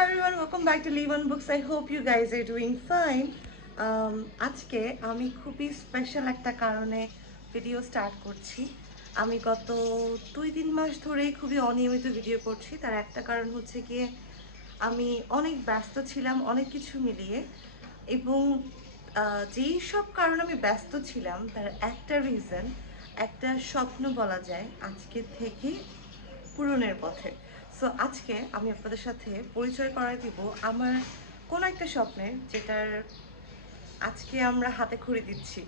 Hi everyone, welcome back to Leave On Books. I hope you guys are doing fine. আজকে আমি খুবই special একটা কারণে video start করছি। আমি গত 2-3 মাস ধরেই খুবই অনিয়মিত ভিডিও করছি। তার একটা কারণ হচ্ছে গিয়ে আমি অনেক ব্যস্ত ছিলাম অনেক কিছু মিলিয়ে, এবং যেই সব কারণে আমি ব্যস্ত ছিলাম তার একটা রিজন, একটা স্বপ্ন বলা যায় আজকে থেকে পূরণের পথে। সো আজকে আমি আপনাদের সাথে পরিচয় করাই দিব আমার কোন একটা স্বপ্নের, যেটার আজকে আমরা হাতে খড়ি দিচ্ছি।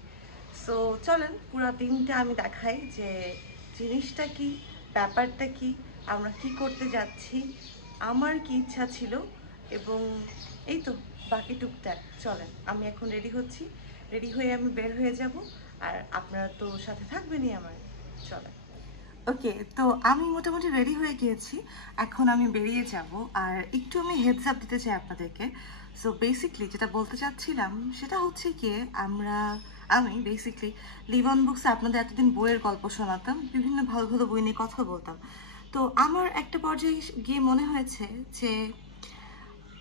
সো চলেন পুরো দিনটা আমি দেখাই যে জিনিসটা কি, ব্যাপারটা কি, আমরা কি করতে যাচ্ছি, আমার কি ইচ্ছা ছিল, এবং এই তো বাকি টুকটাক। চলেন আমি এখন রেডি হচ্ছি, রেডি হয়ে আমি বের হয়ে যাব, আর আপনারা তো সাথে থাকবেনই আমার। চলেন। ওকে, তো আমি মোটামুটি রেডি হয়ে গিয়েছি, এখন আমি বেরিয়ে যাব। আর একটু আমি হেডস আপ দিতে চাই আপনাদেরকে। সো বেসিকলি যেটা বলতে চাচ্ছিলাম সেটা হচ্ছে গিয়ে আমি বেসিকলি লিভ অন বুকসে আপনাদের এতদিন বইয়ের গল্প শোনাতাম, বিভিন্ন ভালো ভালো বই নিয়ে কথা বলতাম। তো আমার একটা পর্যায়ে গিয়ে মনে হয়েছে যে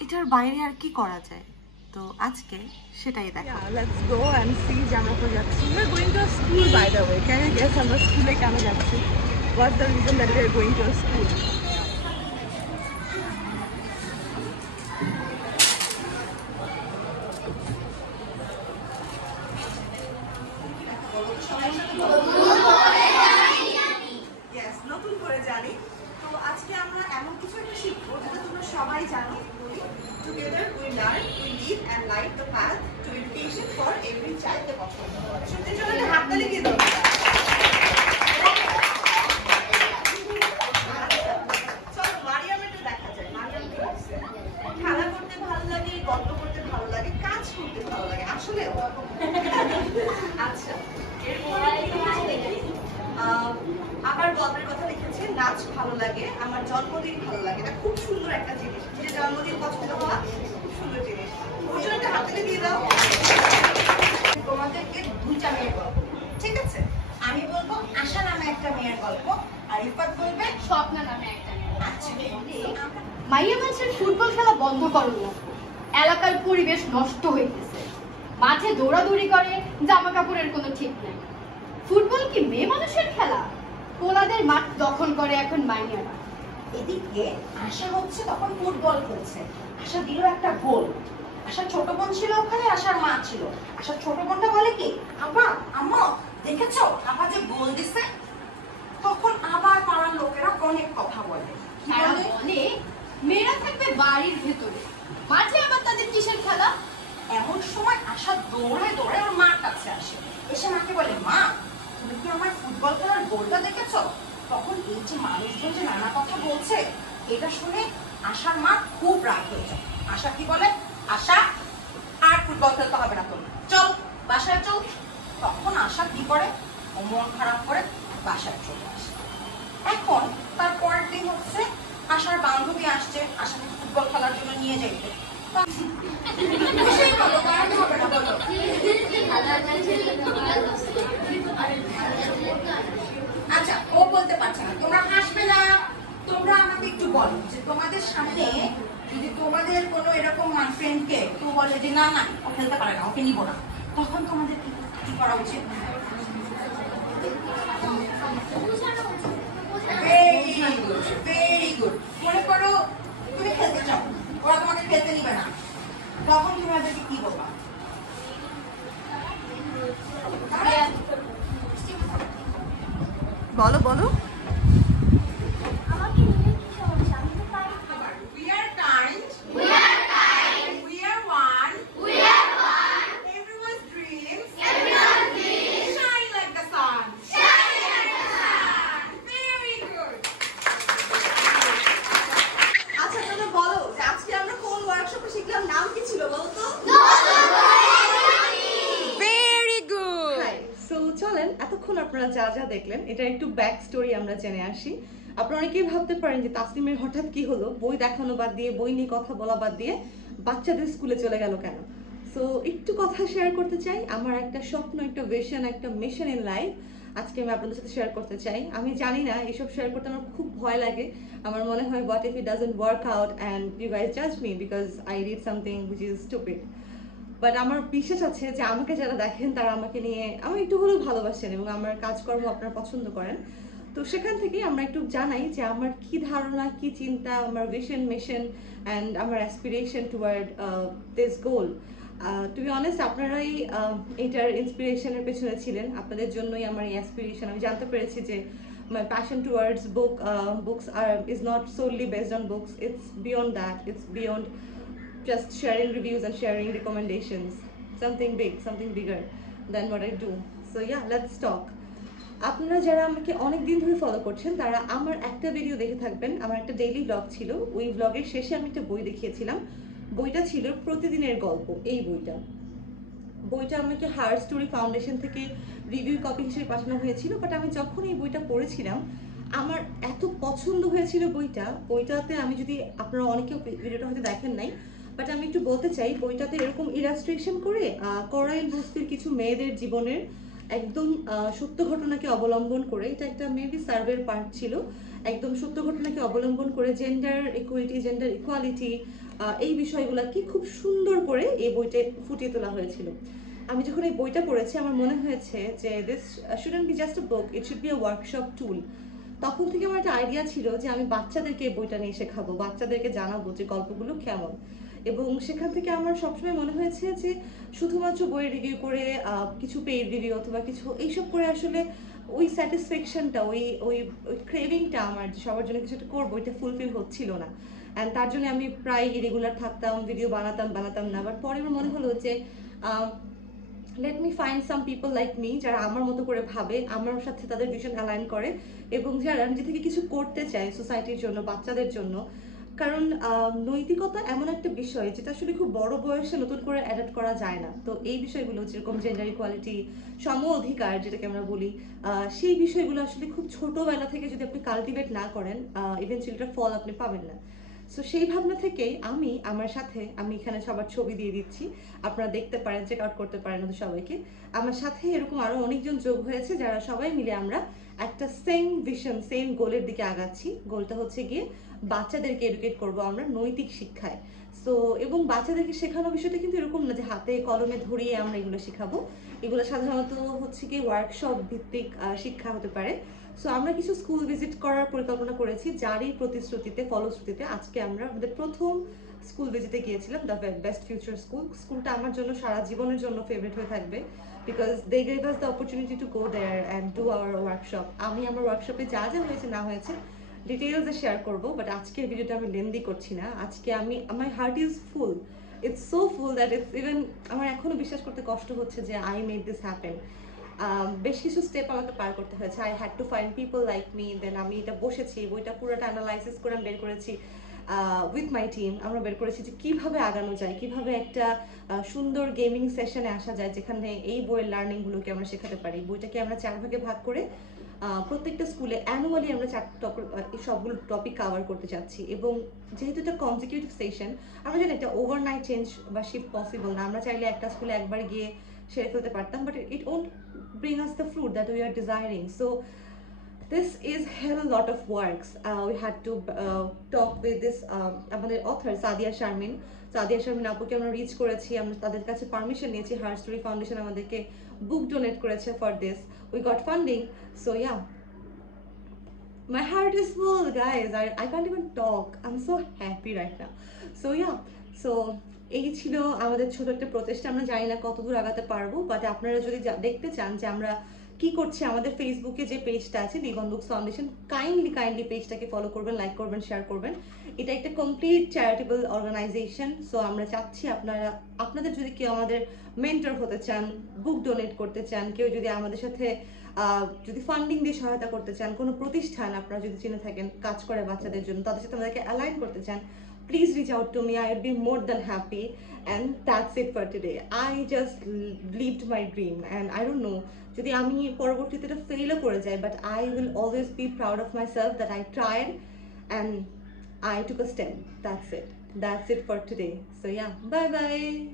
এটার বাইরে আর কি করা যায়, তো আজকে সেটাই দেখা। লেটস গো এন্ড সি যে আমরা কোথায় যাচ্ছি। We are going to a school by the way. Can you guess আমরা স্কুলে কেন যাচ্ছি? What's the reason that we are going to a school? Yes, নতুন করে জানি। তো আজকে আমরা এমন কিছু একটা শিখবো যেটা তোমরা সবাই জানো। Together we learn, we live and light the path to education for every child. সত্যি জন্য হাততালি দিয়ে দাও। চলো মারিয়ামের দেখা যায়। মারিয়াম কি বলছে? খেলা করতে ভালো লাগে, গল্প করতে ভালো লাগে, কাজ করতে ভালো লাগে। আসলে আচ্ছা, আবার গল্পের কথা লিখেছে, নাচ ভালো লাগে, আমার জন্মদিন ভালো লাগে। এটা খুব সুন্দর একটা জিনিস, যে জন্মদিন পছন্দ হওয়া খুব সুন্দর জিনিস। ওই জন্য একটা হাতে দিয়ে দাও। তোমাদেরকে দুইটা মেয়ের গল্প, ঠিক আছে? আমি বলবো আশা নামে একটা মেয়ের গল্প, আর ইফাত বলবে স্বপ্না নামে একটা মেয়ে। আচ্ছা, মাইয়া মানুষের ফুটবল খেলা বন্ধ করো না, এলাকার পরিবেশ নষ্ট হইতেছে। মাঠে দৌড়াদৌড়ি করে, জামা কাপড়ের কোনো ঠিক নাই। ফুটবল কি মেয়ে মানুষের খেলা? পোলাদের মাঠ দখল করে এখন মাইয়ারা। এদিকে আশা হচ্ছে তখন ফুটবল খেলছে। আশা দিল একটা গোল। আশার ছোট বোন ছিল ওখানে, আশার মা ছিল। আশার ছোট বোনটা বলে কি, আব্বা আম্মা দেখেছো আপা যে গোল দিছে? তখন আবার পাড়ার লোকেরা অনেক কথা বলে। তারা বলে মেয়েরা থাকবে বাড়ির ভেতরে, মাঠে আবার তাদের কিসের খেলা? এমন সময় আশা দৌড়ে দৌড়ে ওর মার কাছে আসে, এসে মাকে বলে, মা তুমি কি আমার ফুটবল খেলার গোলটা দেখেছো? তখন এই যে মানুষজন যে নানা কথা বলছে, এটা শুনে আশার মা খুব রাগ হয়ে যায়। আশা কি বলে, আশা আর ফুটবল খেলতে হবে না, তোর চল বাসায় চল। তখন আশা কি করে, ও মন খারাপ করে বাসায় চলে আসে। এখন তার পরের দিন হচ্ছে আশার বান্ধবী আসছে আশাকে ফুটবল খেলার জন্য নিয়ে যাইতে। আচ্ছা, ও বলতে পারছে না। তোমরা হাসবে না, তোমরা আমাকে একটু বলো যে তোমাদের সামনে যদি তোমাদের কোনো এরকম ফ্রেন্ডকে কেউ বলে যে না না ও খেলতে পারে না, ওকে নিব না, তখন তোমাদের কি করা উচিত? Very good. মনে করো তুমি খেলতে চাও, ওরা তোমাকে খেলতে নিবে না, তখন তুমি ওদেরকে কি বলবা? বলো বলো। We are kind. We are one. Everyone's dreams shine like the sun. Very good. আচ্ছা তোমরা বলো যে আজকে আমরা কোন ওয়ার্কশপে শিখলাম, নাম কি ছিল বলো তো? Very good. সো চলেন, এতক্ষণ আপনারা যা যা দেখলেন এটা একটু ব্যাক স্টোরি আমরা জেনে আসি। আপনারা অনেকেই ভাবতে পারেন যে তাসনিমের হঠাৎ কি হলো, বই দেখানো বাদ দিয়ে, বই নিয়ে কথা বলা বাদ দিয়ে বাচ্চাদের স্কুলে চলে গেল কেন? সো একটু কথা শেয়ার করতে চাই। আমার একটা স্বপ্ন, একটা ভিশন, একটা মিশন ইন লাইফ। আজকে আমি আপনাদের সাথে শেয়ার করতে চাই। আমি জানি না, এসব শেয়ার করতে আমার খুব ভয় লাগে। আমার মনে হয় what if it doesn't work out and you guys judge me because I did something which is stupid. But আমার বিশ্বাস আছে যে আমাকে যারা দেখেন তারা আমাকে নিয়ে আমার একটু হলেও ভালোবাসেন এবং আমার কাজকর্ম আপনারা পছন্দ করেন। তো সেখান থেকে আমরা একটু জানাই যে আমার কি ধারণা, কি চিন্তা, আমার ভিশন, মিশন অ্যান্ড আমার aspiration toward this goal. To be honest, আপনারাই এটার ইন্সপিরেশনের পেছনে ছিলেন। আপনাদের জন্যই আমার এই অ্যাসপিরেশন। আমি জানতে পেরেছি যে my passion towards books is not solely based on books. It's beyond that. It's beyond just sharing reviews and sharing recommendations. Something big, something bigger than what I do. So yeah, let's talk. আপনারা যারা আমাকে অনেক দিন ধরে follow করছেন তারা আমার একটা ভিডিও দেখে থাকবেন। আমার একটা ডেইলি ব্লগ ছিল, ওই ব্লগের শেষে আমি একটা বই দেখিয়েছিলাম। বইটা ছিল প্রতিদিনের গল্প। এই বইটা আমাকে হার স্টোরি ফাউন্ডেশন থেকে রিভিউ কপি হিসেবে পাঠানো হয়েছিল। বাট আমি যখন এই বইটা পড়েছিলাম আমার এত পছন্দ হয়েছিল বইটাতে আমি যদি আপনারা অনেকেও ভিডিওটা হয়তো দেখেন নাই, বাট আমি একটু বলতে চাই, বইটাতে এরকম ইলাস্ট্রেশন করে করাইল বস্তির কিছু মেয়েদের জীবনের একদম সত্য ঘটনাকে অবলম্বন করে, এটা একটা মেবি সার্ভের পার্ট ছিল, একদম সত্য ঘটনাকে অবলম্বন করে জেন্ডার ইকুইটি, জেন্ডার ইকুয়ালিটি, এই বিষয়গুলোকে খুব সুন্দর করে এই বইটা ফুটিয়ে তোলা হয়েছিল। আমি যখন এই বইটা পড়েছি আমার মনে হয়েছে যে this shouldn't be just a book, it should be a workshop tool. তখন থেকে আমার একটা আইডিয়া ছিল যে আমি বাচ্চাদেরকে এই বইটা নিয়ে শেখাবো, বাচ্চাদেরকে জানাবো যে গল্পগুলো কেমন। এবং সেখান থেকে আমার সবসময় মনে হয়েছে যে শুধুমাত্র বইয়ের রিভিউ করে কিছু পেইড রিভিউ অথবা কিছু এইসব করে আসলে ওই স্যাটিসফ্যাকশনটা, ওই ওই ক্রেভিংটা আমার যে সবার জন্য কিছু একটা করবো, এটা ফুলফিল হচ্ছিল না। অ্যান্ড তার জন্য আমি প্রায় ইরেগুলার থাকতাম, ভিডিও বানাতাম না। বাট পরে আমার মনে হলো যে let me find some people like me, যারা আমার মতো করে ভাবে, আমার সাথে তাদের ভিশন অ্যালাইন করে এবং যারা নিজে থেকে কিছু করতে চায় সোসাইটির জন্য, বাচ্চাদের জন্য। কারণ নৈতিকতা এমন একটা বিষয় যেটা আসলে খুব বড় বয়সে নতুন করে অ্যাডাপ্ট করা যায় না। তো এই বিষয়গুলো যেরকম জেন্ডার ইকুয়ালিটি, সম অধিকার যেটাকে আমরা বলি, সেই বিষয়গুলো আসলে খুব ছোটবেলা থেকে যদি আপনি কালটিভেট না করেন, ইভেনচুয়ালি এটার ফল আপনি পাবেন না। সো সেই ভাবনা থেকে আমি আমি এখানে সবার ছবি দিয়ে দিচ্ছি, আপনারা দেখতে পারেন, চেক আউট করতে পারেন ওদের সবাইকে। আমার সাথে এরকম আরো অনেকজন যোগ হয়েছে যারা সবাই মিলে আমরা একটা সেম ভিশন, সেম গোলের দিকে আগাচ্ছি। গোলটা হচ্ছে গিয়ে বাচ্চাদেরকে এডুকেট করব আমরা নৈতিক শিক্ষায়। সো এবং বাচ্চাদেরকে শেখানো বিষয়টা কিন্তু এরকম না যে হাতে কলমে ধরিয়ে আমরা এগুলো শেখাবো। এগুলো সাধারণত হচ্ছে কি ওয়ার্কশপ ভিত্তিক শিক্ষা হতে পারে। সো আমরা কিছু স্কুল ভিজিট করার পরিকল্পনা করেছি, যারই প্রতিশ্রুতিতে, ফলশ্রুতিতে আজকে আমরা আমাদের প্রথম স্কুল ভিজিটে গিয়েছিলাম, দ্য বেস্ট ফিউচার স্কুল। স্কুলটা আমার জন্য সারা জীবনের জন্য ফেভারিট হয়ে থাকবে, because they gave us the opportunity to go there and do our workshop. আমি আমার ওয়ার্কশপে যা যা হয়েছে না হয়েছে ডিটেইলসে শেয়ার করবো, বাট আজকের ভিডিওটা আমি লেন্দি করছি না। আজকে আমার heart is full, it's so full that it's even আমার এখনো বিশ্বাস করতে কষ্ট হচ্ছে যে আই মেড দিস হ্যাপেন। বেশ কিছু স্টেপ আমাকে পার করতে হয়েছে। I had to find people like me. Then আমি এটা বসেছি, বইটা পুরোটা অ্যানালাইসিস করে আমি বের করেছি উইথ মাই টিম। আমরা বের করেছি যে কীভাবে আগানো যায়, কীভাবে একটা সুন্দর গেমিং সেশনে আসা যায় যেখানে এই বইয়ের লার্নিংগুলোকে আমরা শেখাতে পারি। বইটাকে আমরা 4 ভাগে ভাগ করে প্রত্যেকটা স্কুলে অ্যানুয়ালি আমরা সবগুলো টপিক কাভার করতে চাচ্ছি। এবং যেহেতু এটা কনজিকিউটিভ সেশন, আমরা জানি এটা ওভারনাইট চেঞ্জ বা শিফট পসিবল না। আমরা চাইলে একটা স্কুলে একবার গিয়ে সেরে ফেলতে পারতাম, but it won't bring us the fruit that we are desiring. So this is hell a lot of works. We had to talk with this আমাদের author সাদিয়া শারমিন আপুকে আমরা রিচ করেছি, আমরা তাদের কাছে পারমিশন নিয়েছি। হার স্টোরি ফাউন্ডেশন আমাদেরকে বুক donate করেছে for this. We got funding. So yeah, my heart is full, guys. I can't even talk. I'm so happy right now. So yeah, so এই ছিল আমাদের ছোট একটা প্রচেষ্টা। আমরা জানি না কতদূর আগাতে পারবো, বাট আপনারা যদি দেখতে চান যে আমরা কি করছি, আমাদের ফেসবুকে যে পেজটা আছে লিভন বুকস ফাউন্ডেশন, কাইন্ডলি পেজটাকে ফলো করবেন, লাইক করবেন, শেয়ার করবেন। এটা একটা কমপ্লিট চ্যারিটেবল অর্গানাইজেশন। সো আমরা চাচ্ছি আপনাদের যদি কেউ আমাদের মেন্টর হতে চান, বুক ডোনেট করতে চান, কেউ যদি আমাদের সাথে যদি ফান্ডিং দিয়ে সহায়তা করতে চান, কোনো প্রতিষ্ঠান আপনারা যদি চিনে থাকেন কাজ করে বাচ্চাদের জন্য, তাদের সাথে আমাদেরকে অ্যালাইন করতে চান, please reach out to me. I would be more than happy. And that's it for today. I just lived my dream and I don't know যদি আমি পরবর্তীতে এটা ফেলও করে যাই, but I will always be proud of myself that I tried and I took a step. That's it for today. So yeah, bye bye.